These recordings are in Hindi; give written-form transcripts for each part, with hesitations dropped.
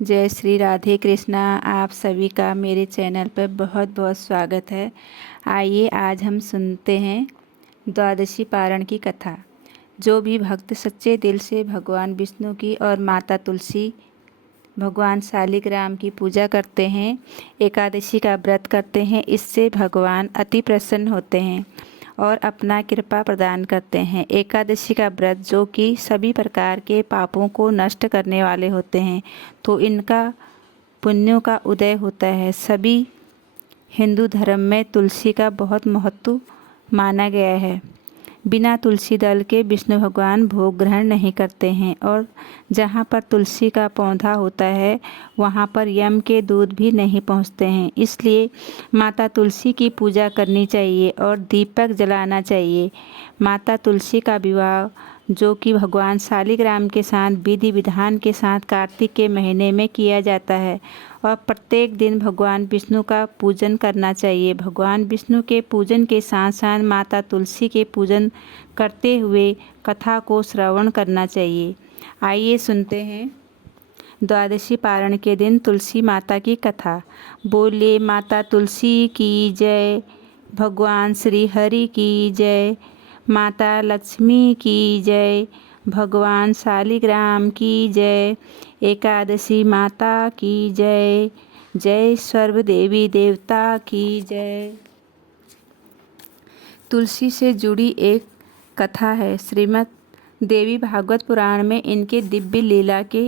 जय श्री राधे कृष्णा। आप सभी का मेरे चैनल पर बहुत बहुत स्वागत है। आइए आज हम सुनते हैं द्वादशी पारण की कथा। जो भी भक्त सच्चे दिल से भगवान विष्णु की और माता तुलसी भगवान शालिग्राम की पूजा करते हैं, एकादशी का व्रत करते हैं, इससे भगवान अति प्रसन्न होते हैं और अपना कृपा प्रदान करते हैं। एकादशी का व्रत जो कि सभी प्रकार के पापों को नष्ट करने वाले होते हैं, तो इनका पुण्यों का उदय होता है। सभी हिंदू धर्म में तुलसी का बहुत महत्व माना गया है। बिना तुलसी दल के विष्णु भगवान भोग ग्रहण नहीं करते हैं और जहाँ पर तुलसी का पौधा होता है वहाँ पर यम के दूत भी नहीं पहुँचते हैं। इसलिए माता तुलसी की पूजा करनी चाहिए और दीपक जलाना चाहिए। माता तुलसी का विवाह जो कि भगवान शालिग्राम के साथ विधि विधान के साथ कार्तिक के महीने में किया जाता है और प्रत्येक दिन भगवान विष्णु का पूजन करना चाहिए। भगवान विष्णु के पूजन के साथ साथ माता तुलसी के पूजन करते हुए कथा को श्रवण करना चाहिए। आइए सुनते हैं द्वादशी पारण के दिन तुलसी माता की कथा। बोले माता तुलसी की जय, भगवान श्री हरि की जय, माता लक्ष्मी की जय, भगवान शालिग्राम की जय, एकादशी माता की जय, जय सर्व देवी देवता की जय। तुलसी से जुड़ी एक कथा है। श्रीमद् देवी भागवत पुराण में इनके दिव्य लीला के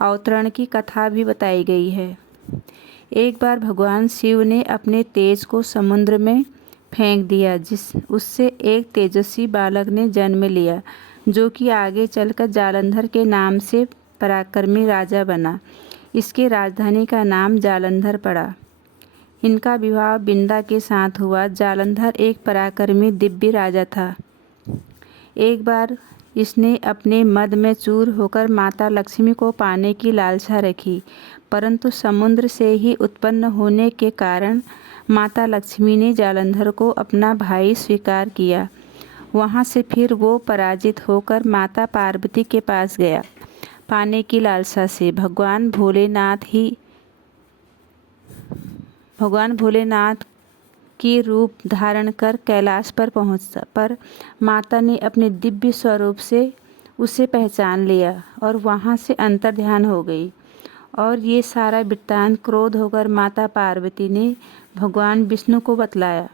अवतरण की कथा भी बताई गई है। एक बार भगवान शिव ने अपने तेज को समुद्र में फेंक दिया, उससे एक तेजस्वी बालक ने जन्म लिया जो कि आगे चलकर जालंधर के नाम से पराक्रमी राजा बना। इसके राजधानी का नाम जालंधर पड़ा। इनका विवाह बिंदा के साथ हुआ। जालंधर एक पराक्रमी दिव्य राजा था। एक बार इसने अपने मद में चूर होकर माता लक्ष्मी को पाने की लालसा रखी, परंतु समुद्र से ही उत्पन्न होने के कारण माता लक्ष्मी ने जालंधर को अपना भाई स्वीकार किया। वहाँ से फिर वो पराजित होकर माता पार्वती के पास गया पाने की लालसा से। भगवान भोलेनाथ की रूप धारण कर कैलाश पर पहुँचा, पर माता ने अपने दिव्य स्वरूप से उसे पहचान लिया और वहाँ से अंतर्ध्यान हो गई। और ये सारा वृत्तांत क्रोध होकर माता पार्वती ने भगवान विष्णु को बतलाया।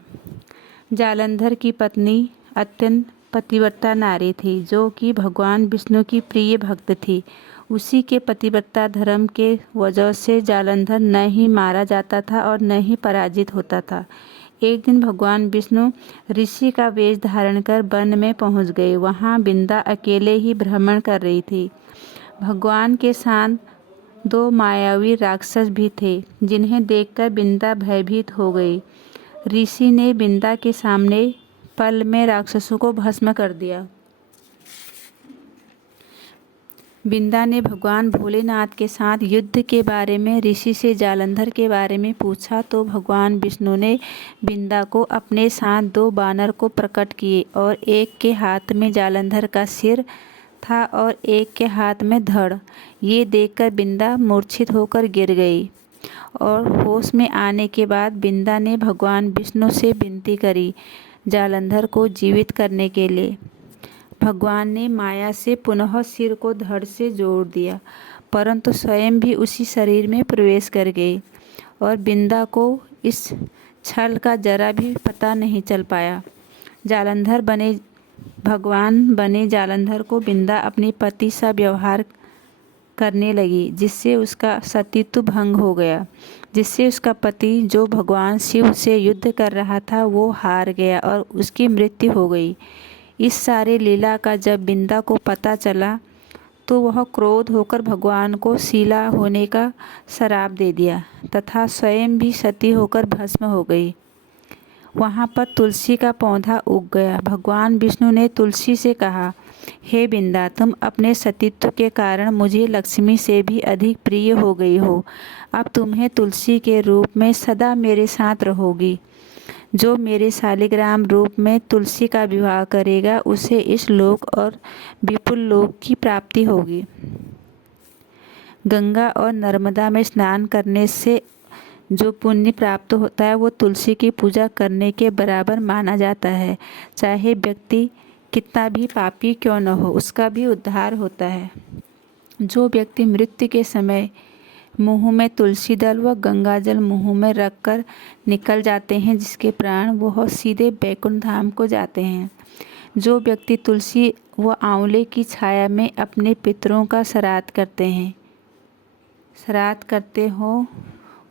जालंधर की पत्नी अत्यंत पतिव्रता नारी थी जो कि भगवान विष्णु की प्रिय भक्त थी। उसी के पतिव्रता धर्म के वजह से जालंधर न ही मारा जाता था और न ही पराजित होता था। एक दिन भगवान विष्णु ऋषि का वेश धारण कर वन में पहुंच गए। वहां बिंदा अकेले ही भ्रमण कर रही थी। भगवान के साथ दो मायावी राक्षस भी थे जिन्हें देखकर बिंदा भयभीत हो गई। ऋषि ने बिंदा के सामने पल में राक्षसों को भस्म कर दिया। बिंदा ने भगवान भोलेनाथ के साथ युद्ध के बारे में ऋषि से जालंधर के बारे में पूछा तो भगवान विष्णु ने बिंदा को अपने साथ दो बानर को प्रकट किए और एक के हाथ में जालंधर का सिर था और एक के हाथ में धड़। ये देखकर बिंदा मूर्छित होकर गिर गई और होश में आने के बाद बिंदा ने भगवान विष्णु से विनती करी जालंधर को जीवित करने के लिए। भगवान ने माया से पुनः सिर को धड़ से जोड़ दिया, परंतु स्वयं भी उसी शरीर में प्रवेश कर गई और बिंदा को इस छल का जरा भी पता नहीं चल पाया। भगवान बने जालंधर को बिंदा अपने पति सा व्यवहार करने लगी, जिससे उसका सतीत्व भंग हो गया, जिससे उसका पति जो भगवान शिव से युद्ध कर रहा था वो हार गया और उसकी मृत्यु हो गई। इस सारे लीला का जब बिंदा को पता चला तो वह क्रोध होकर भगवान को शीला होने का श्राप दे दिया तथा स्वयं भी सती होकर भस्म हो गई। वहाँ पर तुलसी का पौधा उग गया। भगवान विष्णु ने तुलसी से कहा, हे बिंदा, तुम अपने सतीत्व के कारण मुझे लक्ष्मी से भी अधिक प्रिय हो गई हो। अब तुम्हें तुलसी के रूप में सदा मेरे साथ रहोगी। जो मेरे शालिग्राम रूप में तुलसी का विवाह करेगा उसे इस लोक और विपुल लोक की प्राप्ति होगी। गंगा और नर्मदा में स्नान करने से जो पुण्य प्राप्त होता है वो तुलसी की पूजा करने के बराबर माना जाता है। चाहे व्यक्ति कितना भी पापी क्यों न हो, उसका भी उद्धार होता है। जो व्यक्ति मृत्यु के समय मुंह में तुलसी दल व गंगा जल मुंह में रखकर निकल जाते हैं, जिसके प्राण वह सीधे बैकुंठ धाम को जाते हैं। जो व्यक्ति तुलसी व आंवले की छाया में अपने पितरों का श्राद्ध करते हो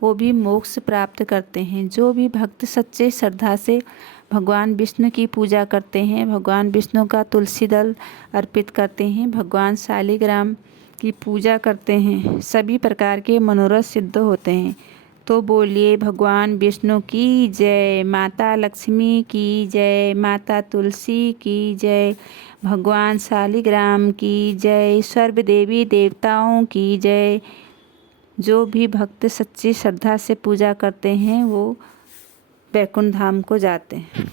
वो भी मोक्ष प्राप्त करते हैं। जो भी भक्त सच्चे श्रद्धा से भगवान विष्णु की पूजा करते हैं, भगवान विष्णु का तुलसी दल अर्पित करते हैं, भगवान शालिग्राम की पूजा करते हैं, सभी प्रकार के मनोरथ सिद्ध होते हैं। तो बोलिए भगवान विष्णु की जय, माता लक्ष्मी की जय, माता तुलसी की जय, भगवान शालिग्राम की जय, सर्व देवी देवताओं की जय। जो भी भक्त सच्ची श्रद्धा से पूजा करते हैं वो बैकुंठ धाम को जाते हैं।